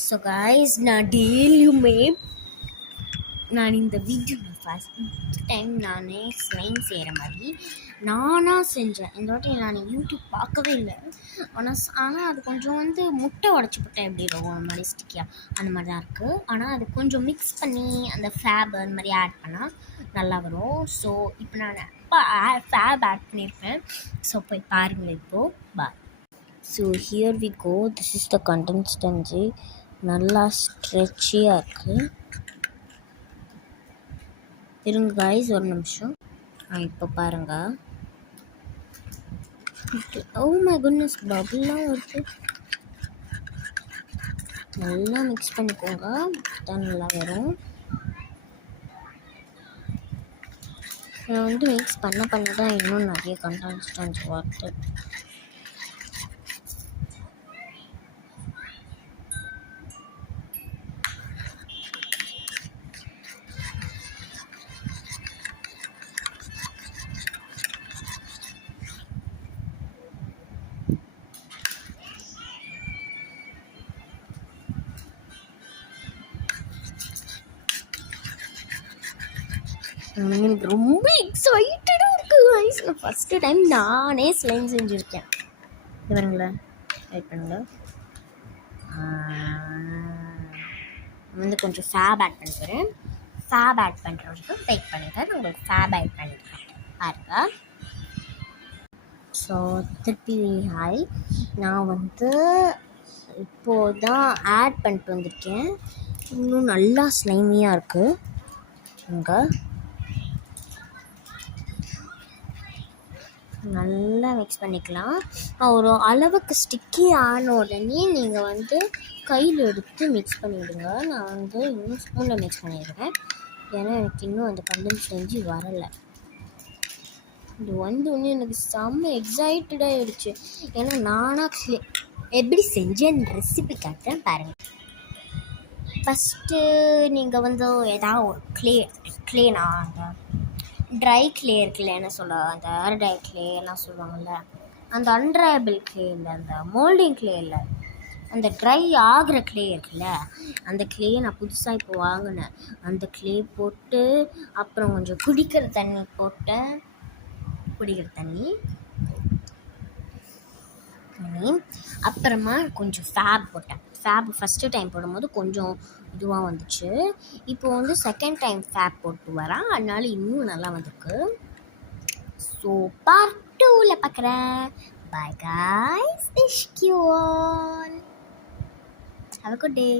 So guys நான் டெய்லியுமே இந்த வீடியோவில் ஃபஸ்ட் டைம் நானே ஸ்லைம் செய்கிற மாதிரி நானாக செஞ்சேன். இந்த வாட்டி நான் யூடியூப் பார்க்கவே இல்லை. ஆனால் அது கொஞ்சம் முட்டை உடச்சி போட்டேன் எப்படி இருக்கும் அந்த மாதிரி ஸ்டிக்கியாக அந்த மாதிரி தான் இருக்குது. ஆனால் அது கொஞ்சம் மிக்ஸ் பண்ணி அந்த ஃபேப் அந்த மாதிரி ஆட் பண்ணால் நல்லா வரும். ஸோ இப்போ நான் ஃபேப் ஆட் பண்ணியிருப்பேன். ஸோ போய் பாருங்கள் இப்போது. Bye. So here we go. This is the consistency. நல்லா ஸ்ட்ரெச்சியாக இருக்குது. இருங்க காய்ஸ் ஒரு நிமிஷம். இப்போ பாருங்க. ஓ மை குட்னஸ், பபுள்லாம் வருது. நல்லா மிக்ஸ் பண்ணிக்கோங்க, தான் நல்லா வரும். நான் மிக்ஸ் பண்ண தான் இன்னும் நிறைய கன்சிஸ்டன்சி வருது. எனக்கு ரொம்ப எக்ஸைட்டடாக இருக்குது கைஸ். நான் ஃபஸ்ட்டு டைம் நானே ஸ்லைம் செஞ்சுருக்கேன். இவருங்களேன் வெயிட் பண்ணுங்க. கொஞ்சம் ஃபேப் ஆட் பண்ணிக்கிறேன். ஃபேப் ஆட் பண்ணுறதுக்கு வெயிட் பண்ணுங்கள். நான் உங்களுக்கு ஃபேப் ஆட் பண்ணிக்கிறேன் பாருங்க. ஸோ திருப்பி ஹாய். நான் இப்போது தான் ஆட் பண்ணிட்டு வந்திருக்கேன். இன்னும் நல்லா ஸ்லைமியாக இருக்குது. இங்கே நல்லா மிக்ஸ் பண்ணிக்கலாம். ஒரு அளவுக்கு ஸ்டிக்கி ஆன உடனே நீங்கள் கையில் எடுத்து மிக்ஸ் பண்ணிவிடுங்க. நான் இன்னும் ஸ்பூனில் மிக்ஸ் பண்ணிடுவேன். ஏன்னா எனக்கு இன்னும் அந்த கண்டென்ஸ் வரலை. இது ஒன்று எனக்கு செம்ம எக்ஸைட்டடாக ஆகிடுச்சு. ஏன்னா நானாக எப்படி செஞ்சேன்னு ரெசிபி காட்டுறேன் பாருங்கள். ஃபஸ்ட்டு நீங்கள் ஏதாவது ஒரு க்ளேனா அந்த ட்ரை க்ளே இருக்குல்ல, என்ன சொல்ல, அந்த ஏர் ட்ரை க்ளே எல்லாம் சொல்லுவாங்கள்ல, அந்த அன்ட்ரையபிள் க்ளே இல்லை, அந்த மோல்டிங் க்ளே இல்லை, அந்த ட்ரை ஆகிற க்ளே இருக்குல்ல, அந்த க்ளேயை நான் புதுசாக இப்போ வாங்கினேன். அந்த க்ளே போட்டு அப்புறம் கொஞ்சம் குடிக்கிற தண்ணி போட்டேன். அப்புறமா கொஞ்சம் ஃபேப் போட்டேன். ஃபேப் ஃபஸ்ட்டு டைம் போடும்போது கொஞ்சம் இதுவாக வந்துச்சு. இப்போ செகண்ட் டைம் ஃபேப் போட்டு வரேன், அதனால இன்னும் நல்லா வந்திருக்கு. ஸோ பார்ட் 2ல் பார்க்குறேன். Bye guys. Wish you all have a good day.